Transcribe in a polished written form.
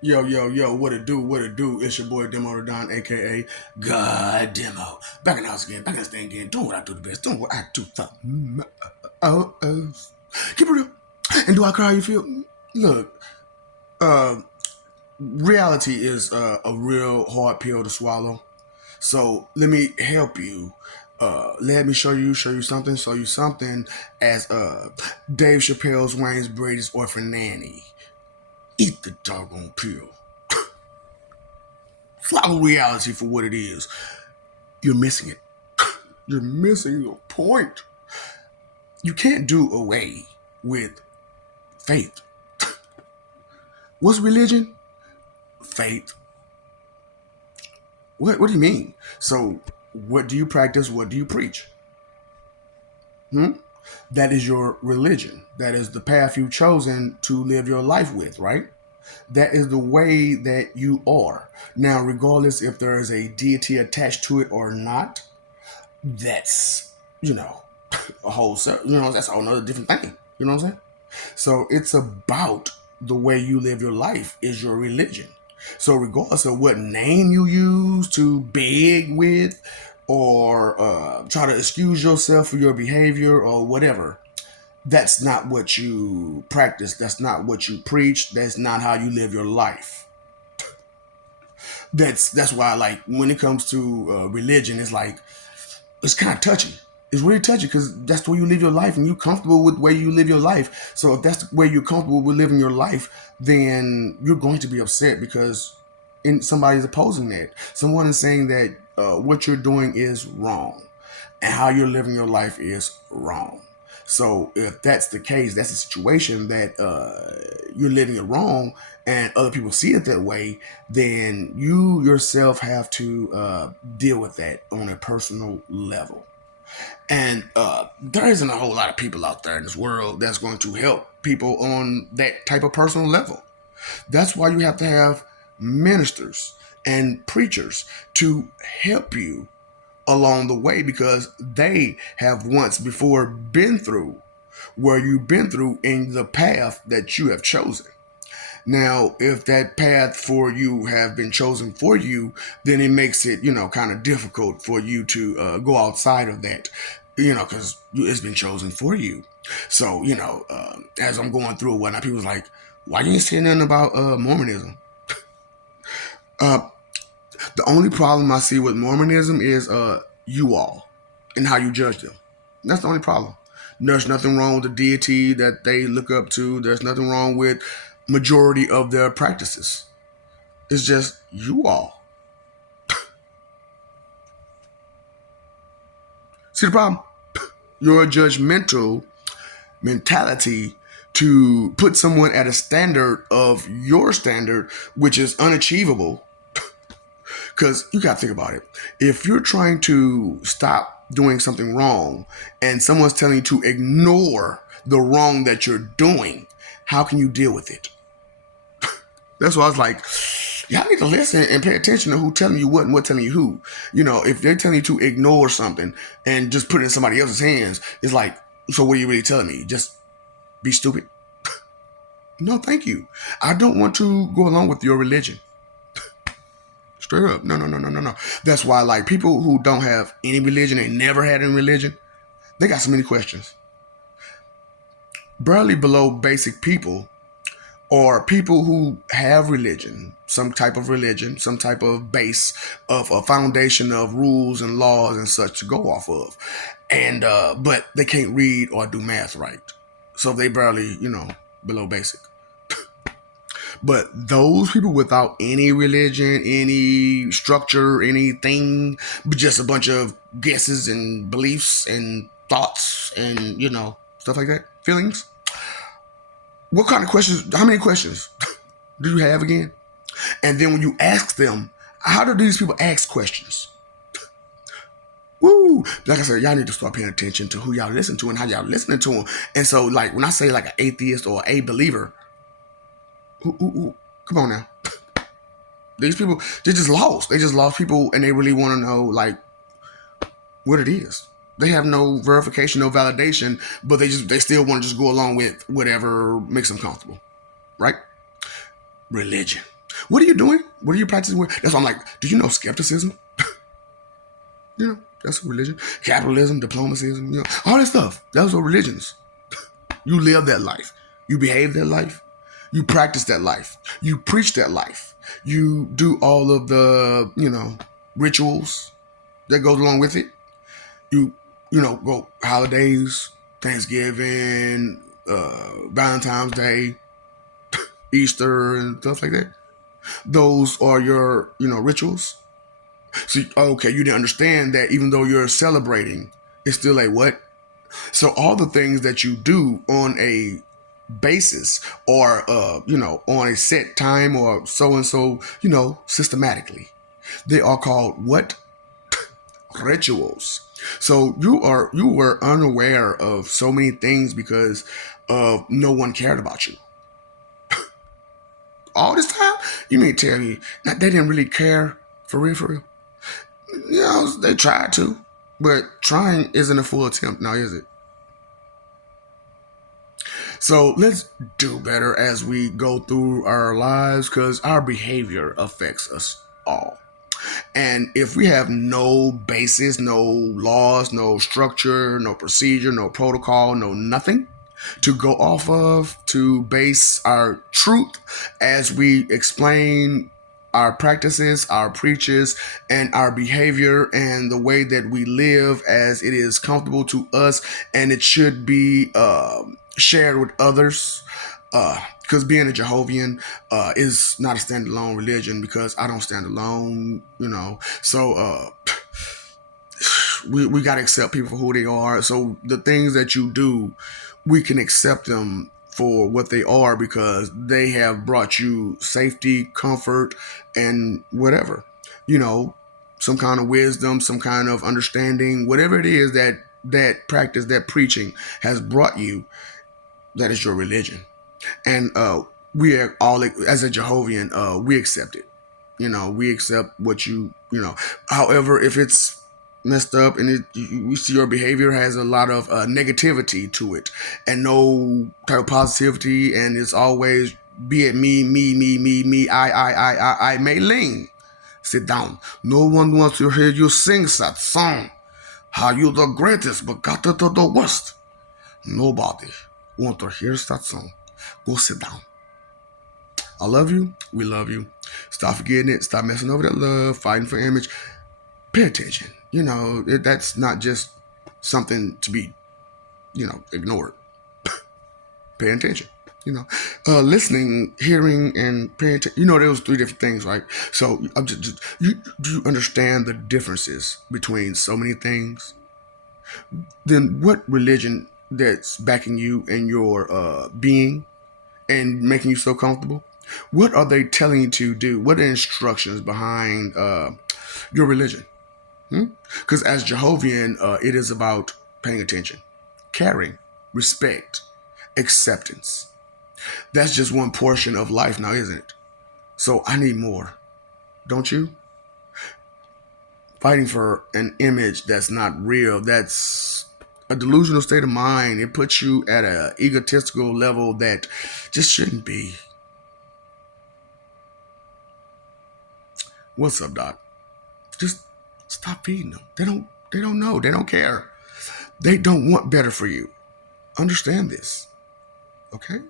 Yo, yo, yo, what it do, what it do? It's your boy Demo the Don, aka God Demo. Back in the house again, back in the thing again, doing what I do the best, doing what I do the most. Keep it real. And do I care how you feel? Look, uh, reality is a real hard pill to swallow. So let me help you. Let me show you something as Dave Chappelle's Wayne's Brady's orphan nanny. Eat the doggone pill. Follow reality for what it is. You're missing it. You're missing the point. You can't do away with faith. What's religion? Faith. What do you mean? So, what do you practice? What do you preach? Hmm? That is your religion. That is the path you've chosen to live your life with, right? That is the way that you are. Now, regardless if there is a deity attached to it or not, that's, a whole, that's a whole other different thing. You know what I'm saying? So it's about the way you live your life is your religion. So regardless of what name you use to beg with or try to excuse yourself for your behavior or whatever, that's not what you practice. That's not what you preach. That's not how you live your life. That's why, like, when it comes to religion, it's like it's kind of touchy. It's really touchy because that's the way you live your life, and you're comfortable with the way you live your life. So if that's the way you're comfortable with living your life, then you're going to be upset because somebody's opposing that. Someone is saying that what you're doing is wrong, and how you're living your life is wrong. So if that's the case, that's a situation that you're living it wrong, and other people see it that way, then you yourself have to deal with that on a personal level. And there isn't a whole lot of people out there in this world that's going to help people on that type of personal level. That's why you have to have ministers and preachers to help you along the way because they have once before been through where you've been through in the path that you have chosen. Now, if that path for you have been chosen for you, then it makes it, kind of difficult for you to go outside of that, because it's been chosen for you. So, as I'm going through it, whatnot, people's like, why you ain't saying nothing about Mormonism? Uh, the only problem I see with Mormonism is you all and how you judge them. That's the only problem. There's nothing wrong with the deity that they look up to. There's nothing wrong with majority of their practices. It's just you all. See the problem? Your judgmental mentality to put someone at a standard of your standard, which is unachievable. Because you got to think about it. If you're trying to stop doing something wrong and someone's telling you to ignore the wrong that you're doing, how can you deal with it? That's why I was like, y'all need to listen and pay attention to who telling you what and what telling you who. If they're telling you to ignore something and just put it in somebody else's hands, it's like, so what are you really telling me? Just be stupid? No, thank you. I don't want to go along with your religion. Straight up. No, no, no, no, no, no. That's why, like, people who don't have any religion, they never had any religion, they got so many questions. Barely below basic people or people who have religion, some type of base of a foundation of rules and laws and such to go off of. And but they can't read or do math right. So they barely, below basic. But those people without any religion, any structure, anything, but just a bunch of guesses and beliefs and thoughts and, stuff like that, feelings. What kind of questions, how many questions do you have again? And then when you ask them, how do these people ask questions? Woo! Like I said, y'all need to start paying attention to who y'all listen to and how y'all listening to them. And so, like, when I say like an atheist or a believer, come on now. These people, they're just lost. They just lost people and they really want to know, like, what it is. They have no verification, no validation, but they still want to just go along with whatever makes them comfortable. Right? Religion. What are you doing? What are you practicing with? That's why I'm like, do you know skepticism? You know, that's a religion. Capitalism, diplomacy, all that stuff. Those are religions. You live that life. You behave that life. You practice that life. You preach that life. You do all of the, rituals that goes along with it. You, go holidays, Thanksgiving, Valentine's Day, Easter, and stuff like that. Those are your, rituals. So, okay, you didn't understand that even though you're celebrating, it's still a what? So all the things that you do on a basis or on a set time or so and so, systematically, they are called what? Rituals. So you were unaware of so many things because no one cared about you all this time. You mean tell me that they didn't really care for real, for real? They tried to, but trying isn't a full attempt now, is it? So let's do better as we go through our lives because our behavior affects us all. And if we have no basis, no laws, no structure, no procedure, no protocol, no nothing to go off of to base our truth as we explain our practices, our preaches, and our behavior and the way that we live as it is comfortable to us and it should be shared with others. Because being a Jehovah's is not a standalone religion because I don't stand alone, So we got to accept people for who they are. So the things that you do, we can accept them for what they are because they have brought you safety, comfort, and whatever. You know, some kind of wisdom, some kind of understanding, whatever it is that practice, that preaching has brought you, that is your religion. And we are all, as a Jehovah's, we accept it. We accept what however, if it's messed up and we see your behavior has a lot of negativity to it and no type of positivity, and it's always be it me, I may lean. Sit down. No one wants to hear you sing that song. How you the greatest, but got to the worst. Nobody want to hear that song. Go sit down. I love you. We love you. Stop forgetting it. Stop messing over that love, fighting for image. Pay attention. That's not just something to be, ignored. Pay attention. Listening, hearing, and paying attention. There was three different things, right? So I'm just do you understand the differences between so many things? Then what religion that's backing you and your being and making you so comfortable? What are they telling you to do? What are the instructions behind your religion? Because as Jehovah's, it is about paying attention, caring, respect, acceptance. That's just one portion of life now, isn't it? So I need more, don't you? Fighting for an image that's not real, that's a delusional state of mind. It puts you at an egotistical level that just shouldn't be. What's up, Doc? Just stop feeding them. They don't know. They don't care. They don't want better for you. Understand this. Okay?